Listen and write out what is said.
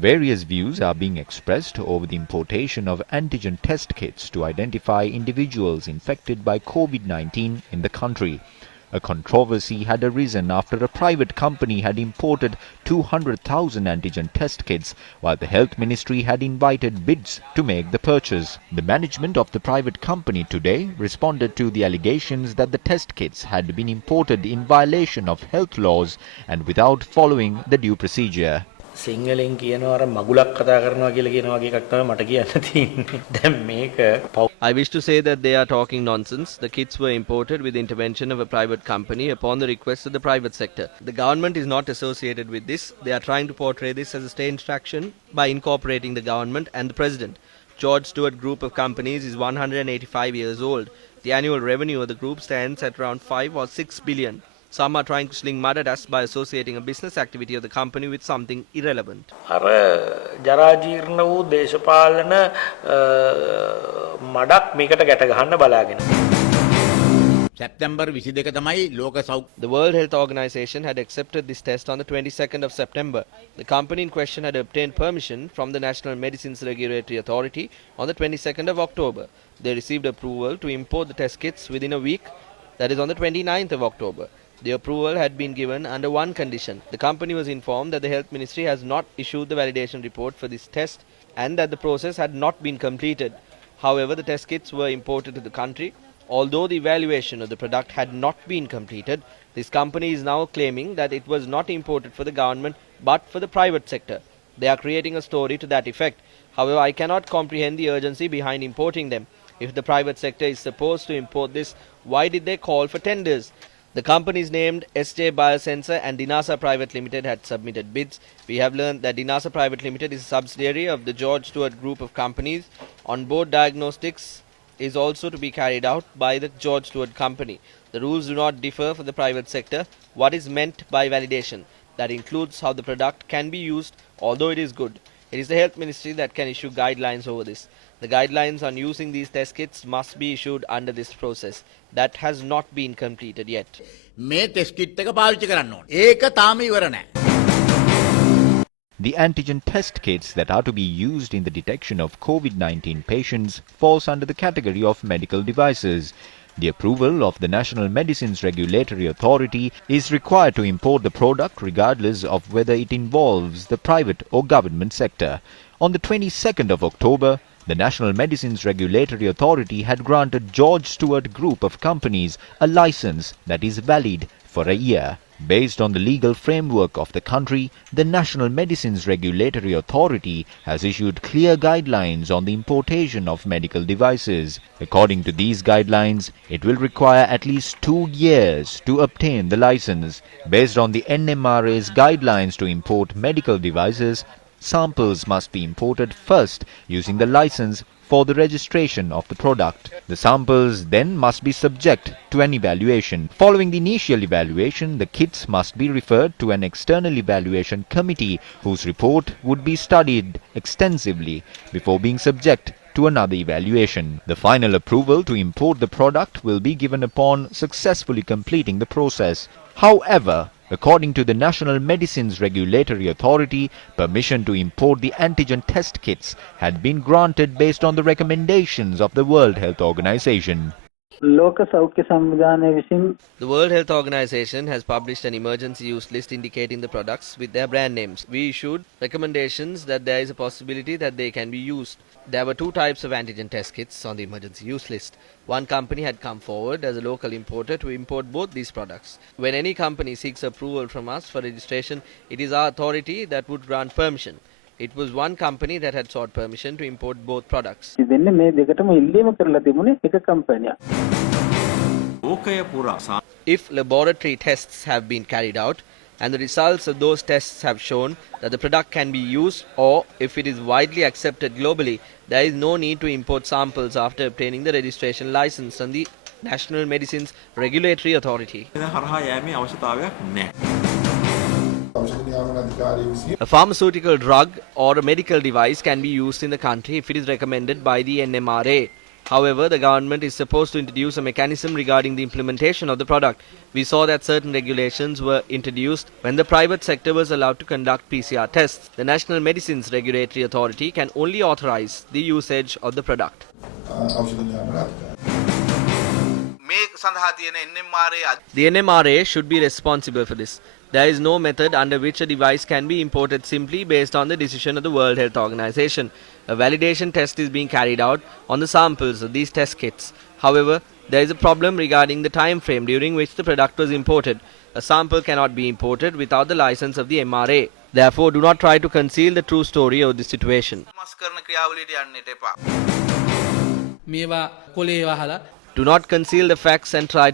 Various views are being expressed over the importation of antigen test kits to identify individuals infected by COVID-19 in the country. A controversy had arisen after a private company had imported 200,000 antigen test kits, while the Health Ministry had invited bids to make the purchase. The management of the private company today responded to the allegations that the test kits had been imported in violation of health laws and without following the due procedure. සිංහලෙන් කියනවා අර මගුලක් කතා කරනවා කියලා කියන වගේ එකක් තමයි මට කියන්න තියෙන්නේ. දැන් මේක I wish to say that they are talking nonsense. The kits were imported with the intervention of a private company upon the request of the private sector. The government is not associated with this. They are trying to portray this as a state instruction by incorporating the government and the president. George Stewart Group of Companies is 185 years old. The annual revenue of the group stands at around 5 or 6 billion. Some are trying to sling mud at us by associating a business activity of the company with something irrelevant. අර ජරාජීර්ණ වූ දේශපාලන මඩක් මේකට ගැට ගහන්න බලාගෙන. සැප්තැම්බර් 22 තමයි ලෝක සෞඛ්‍ය. The World Health Organization had accepted this test on the 22nd of September. The company in question had obtained permission from the National Medicines Regulatory Authority on the 22nd of October. They received approval to import the test kits within a week, that is on the 29th of October. The approval had been given under one condition. The company was informed that the Health Ministry has not issued the validation report for this test and that the process had not been completed. However, the test kits were imported to the country. Although the evaluation of the product had not been completed, this company is now claiming that it was not imported for the government but for the private sector. They are creating a story to that effect. However, I cannot comprehend the urgency behind importing them. If the private sector is supposed to import this, why did they call for tenders? The companies named SJ Biosensor and Dinasa Private Limited had submitted bids. We have learned that Dinasa Private Limited is a subsidiary of the George Stewart Group of Companies. On-board diagnostics is also to be carried out by the George Stewart Company. The rules do not differ for the private sector. What is meant by validation? That includes how the product can be used, although it is good. It is the Health Ministry that can issue guidelines over this. The guidelines on using these test kits must be issued under this process. That has not been completed yet. මේ test කිට් එක පාවිච්චි කරන්න ඕනේ. ඒක තාම ඉවර නැහැ. The antigen test kits that are to be used in the detection of COVID-19 patients falls under the category of medical devices. The approval of the National Medicines Regulatory Authority is required to import the product regardless of whether it involves the private or government sector. On the 22nd of October, the National Medicines Regulatory Authority had granted George Stewart Group of Companies a license that is valid for a year. Based on the legal framework of the country, the National Medicines Regulatory Authority has issued clear guidelines on the importation of medical devices. According to these guidelines, it will require at least 2 years to obtain the license. Based on the NMRA's guidelines to import medical devices, samples must be imported first using the license for the registration of the product. The samples then must be subject to an evaluation. Following the initial evaluation, the kits must be referred to an external evaluation committee whose report would be studied extensively before being subject to another evaluation. The final approval to import the product will be given upon successfully completing the process. However, according to the National Medicines Regulatory Authority, permission to import the antigen test kits had been granted based on the recommendations of the World Health Organization. ලෝක සෞඛ්‍ය සංවිධානය විසින් The World Health Organization has published an emergency use list indicating the products with their brand names. We issued recommendations that there is a possibility that they can be used. There were two types of antigen test kits on the emergency use list. One company had come forward as a local importer to import both these products. When any company seeks approval from us for registration, it is our authority that would grant permission. It was one company that had sought permission to import both products. දෙන්නේ මේ දෙකටම ඉල්ලීම කරලා තිබුණේ එක කම්පැනියක්. If laboratory tests have been carried out and the results of those tests have shown that the product can be used, or if it is widely accepted globally, there is no need to import samples after obtaining the registration license from the National Medicines Regulatory Authority. A pharmaceutical drug or a medical device can be used in the country if it is recommended by the NMRA. However, the government is supposed to introduce a mechanism regarding the implementation of the product. We saw that certain regulations were introduced when the private sector was allowed to conduct PCR tests. The National Medicines Regulatory Authority can only authorize the usage of the product. The NMRA should be responsible for this. There is no method under which a device can be imported simply based on the decision of the World Health Organization. A validation test is being carried out on the samples of these test kits. However, there is a problem regarding the time frame during which the product was imported. A sample cannot be imported without the license of the MRA. Therefore, do not try to conceal the true story of the situation. මේවා කොලේ වහලා Do not conceal the facts and try to